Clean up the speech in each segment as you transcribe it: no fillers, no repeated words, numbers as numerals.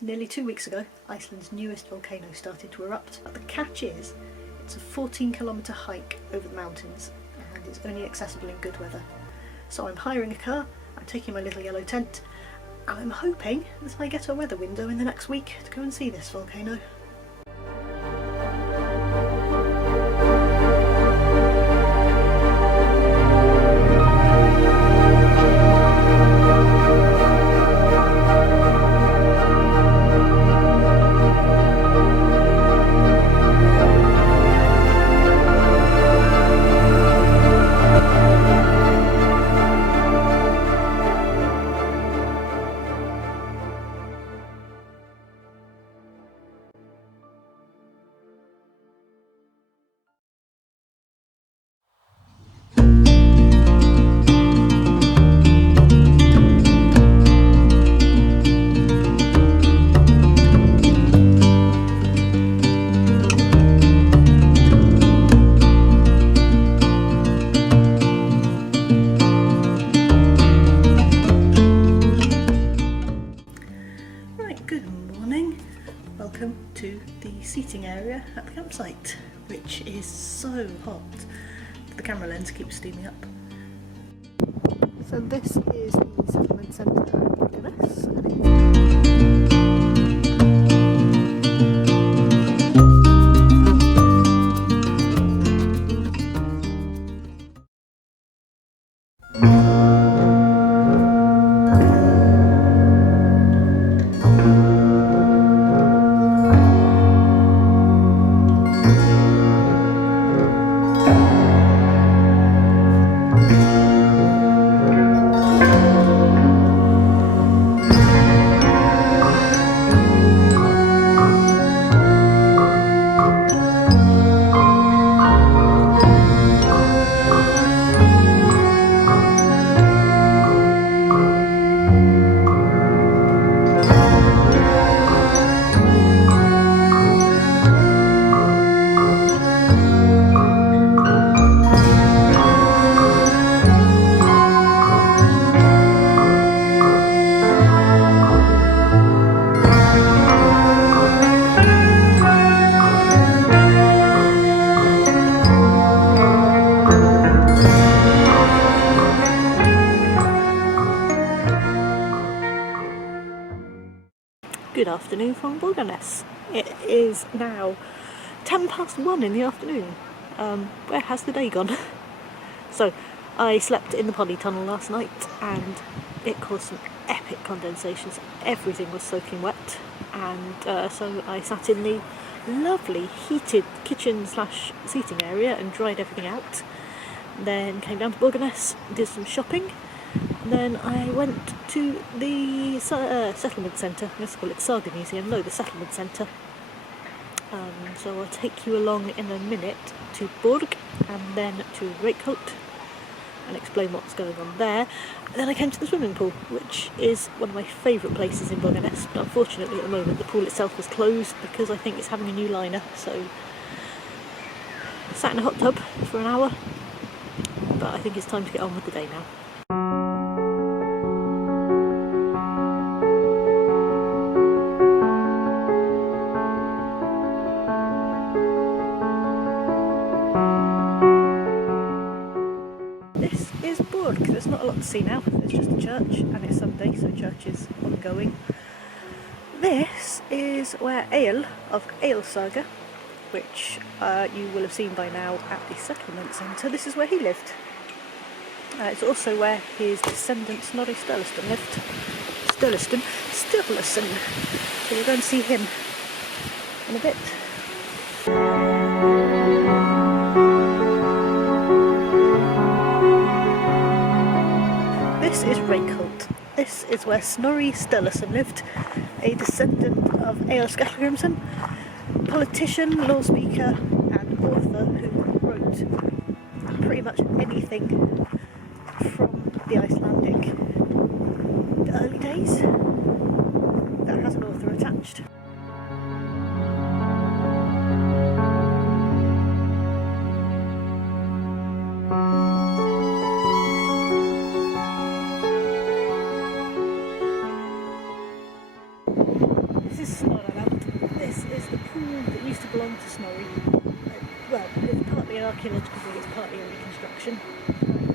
Nearly 2 weeks ago, Iceland's newest volcano started to erupt, but the catch is, it's a 14-kilometre hike over the mountains and it's only accessible in good weather. So I'm hiring a car, I'm taking my little yellow tent, and I'm hoping that I get a weather window in the next week to go and see this volcano. Welcome to the seating area at the campsite, which is so hot. The camera lens keeps steaming up. So this is the settlement centre at Lumix, Good afternoon from Borgarnes. It is now 1:10 in the afternoon. Where has the day gone? So, I slept in the polytunnel last night and it caused some epic condensations. Everything was soaking wet, and so I sat in the lovely heated kitchen/seating area and dried everything out. Then came down to Borgarnes, did some shopping. Then I went to the settlement centre. Let's call it Saga Museum. No, the settlement centre. So I'll take you along in a minute to Borg and then to Reykholt and explain what's going on there. And then I came to the swimming pool, which is one of my favourite places in Borgarnes. But unfortunately, at the moment, the pool itself was closed because I think it's having a new liner. So I sat in a hot tub for an hour, but I think it's time to get on with the day now. There's not a lot to see now. It's just a church and it's Sunday, so church is ongoing. This is where Egil of Egil Saga, which you will have seen by now at the settlement centre, this is where he lived. It's also where his descendant Snorri Sturluson lived. Sturluson. So we're going to see him in a bit. This is Reykholt. This is where Snorri Sturluson lived, a descendant of Egil Skallagrimsson, politician, law speaker and author who wrote pretty much anything from the Icelandic early days that has an author attached. This is Snorri. This is the pool that used to belong to Snorri. Well, it's partly an archaeological dig, it's partly a reconstruction.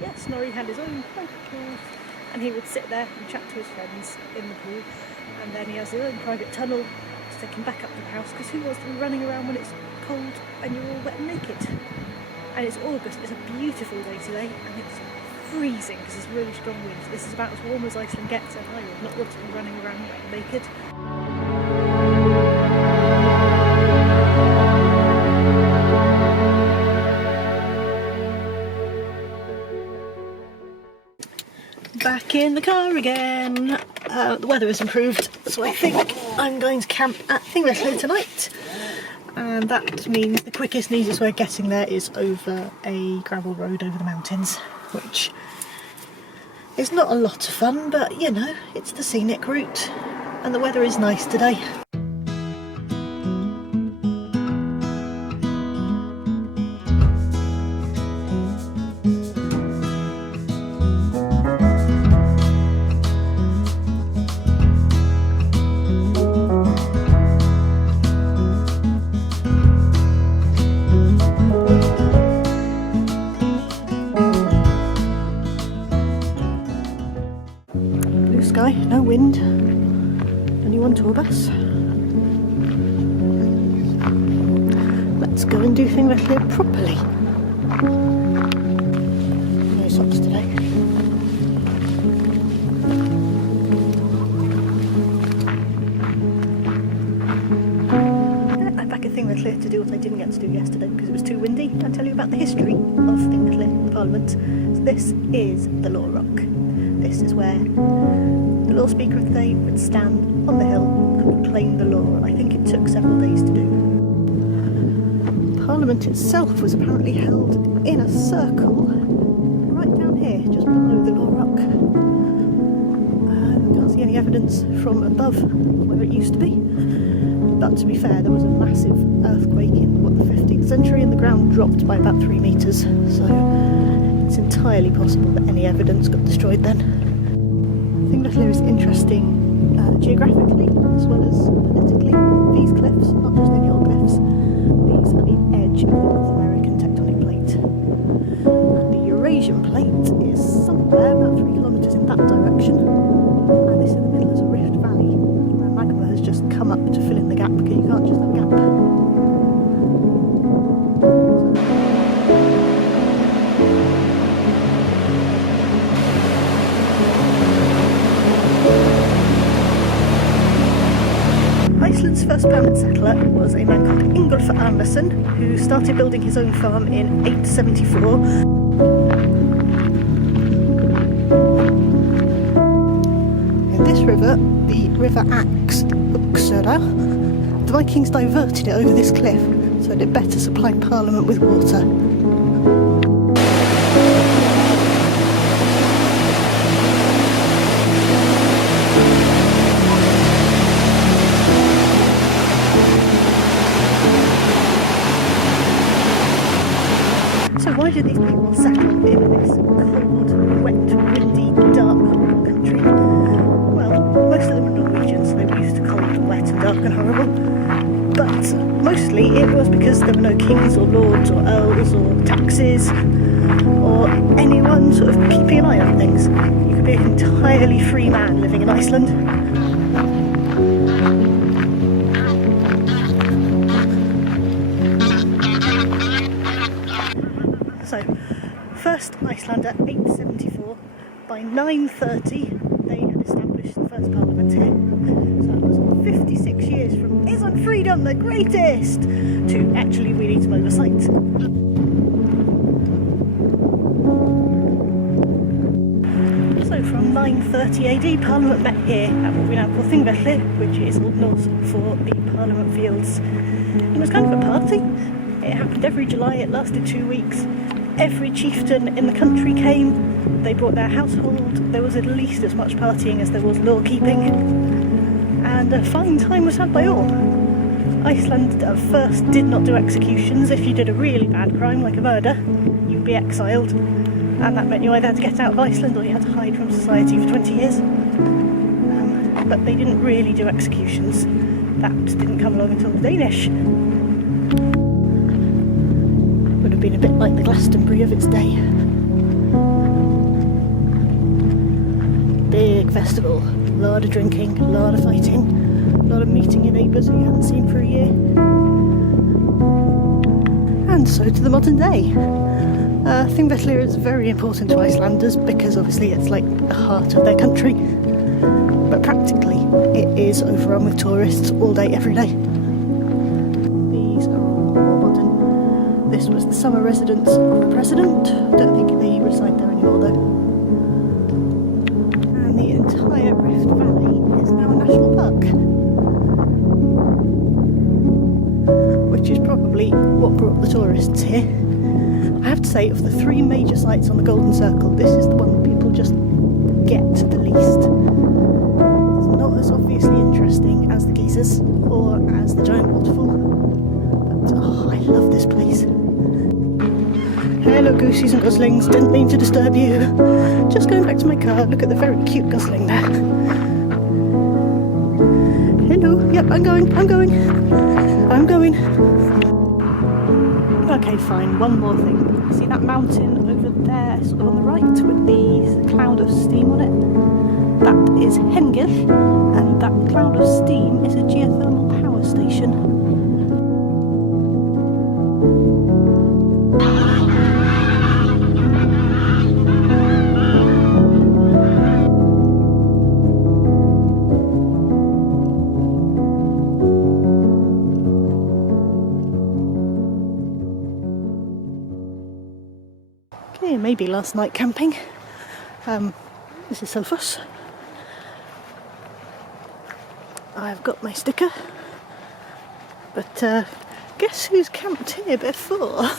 Yeah, Snorri had his own private pool, and he would sit there and chat to his friends in the pool. And then he has his own private tunnel to take him back up to the house, because who wants to be running around when it's cold and you're all wet and naked? And it's August, it's a beautiful day today, and it's freezing because there's really strong winds. This is about as warm as Iceland gets, and I would not want to be running around wet and naked. Back in the car again. The weather has improved, so I think I'm going to camp at Þingvellir tonight. And that means the quickest and easiest way of getting there is over a gravel road over the mountains, which is not a lot of fun, but you know, it's the scenic route, and the weather is nice today. Sky, no wind, only one tour bus. Let's go and do Þingvellir properly. No socks today. I'm back at Þingvellir to do what I didn't get to do yesterday because it was too windy. I'll tell you about the history of Þingvellir, the Parliament. So this is the Law Rock. This is where the law speaker of the day would stand on the hill and proclaim the law, and I think it took several days to do. Parliament itself was apparently held in a circle right down here, just below the Law Rock. I can't see any evidence from above where it used to be, but to be fair, there was a massive earthquake in, the 15th century, and the ground dropped by about 3 metres, so it's entirely possible that any evidence got destroyed then. Þingvellir is interesting geographically as well as politically. These cliffs, not just any old cliffs, these are the edge of the North American tectonic plate. And the Eurasian plate is somewhere about 3 kilometres in that direction, and this in the middle is a rift valley where magma has just come up to fill in the gap, because you can't just have a gap. Iceland's first permanent settler was a man called Egil, who started building his own farm in 874. In this river, the River Uxura, the Vikings diverted it over this cliff so that it better supplied Parliament with water. So why did these people settle in this cold, wet, windy, dark country? Well, most of them were Norwegians, so they were used to cold and wet and dark and horrible. But mostly it was because there were no kings or lords or earls or taxes or anyone sort of keeping an eye on things. You could be an entirely free man living in Iceland. So, first Icelander, 874. By 930, they had established the first parliament here. So it was 56 years from "Isn't freedom the greatest?" to "Actually, we need some oversight." So from 930 AD, Parliament met here at what we now call Þingvellir, which is Old Norse for the Parliament Fields. It was kind of a party. It happened every July, it lasted 2 weeks. Every chieftain in the country came, they brought their household, there was at least as much partying as there was law keeping, and a fine time was had by all. Iceland at first did not do executions. If you did a really bad crime like a murder, you'd be exiled, and that meant you either had to get out of Iceland or you had to hide from society for 20 years. But they didn't really do executions. That didn't come along until the Danish. Would have been a bit like the Glastonbury of its day. Big festival, a lot of drinking, a lot of fighting, a lot of meeting your neighbours who you hadn't seen for a year. And so to the modern day. Þingvellir is very important to Icelanders because obviously it's like the heart of their country. But practically it is overrun with tourists all day, every day. These are all more modern. This was the summer residence of the president. Don't think they reside there anymore though. And the entire Rift Valley is now a national park. Which is probably what brought the tourists here. I have to say, of the three major sites on the Golden Circle, this is the one that people just get the least. It's not as obviously interesting as the geysers or as the giant waterfall, but oh, I love this place. Hello goosies and goslings, didn't mean to disturb you. Just going back to my car, look at the very cute gosling there. Hello, yep, I'm going. Okay, fine, one more thing. See that mountain over there, sort of on the right, with the cloud of steam on it? That is Egil, and that cloud of steam is a geothermal power station. Okay, maybe last night camping. This is Selfoss. I've got my sticker, but guess who's camped here before?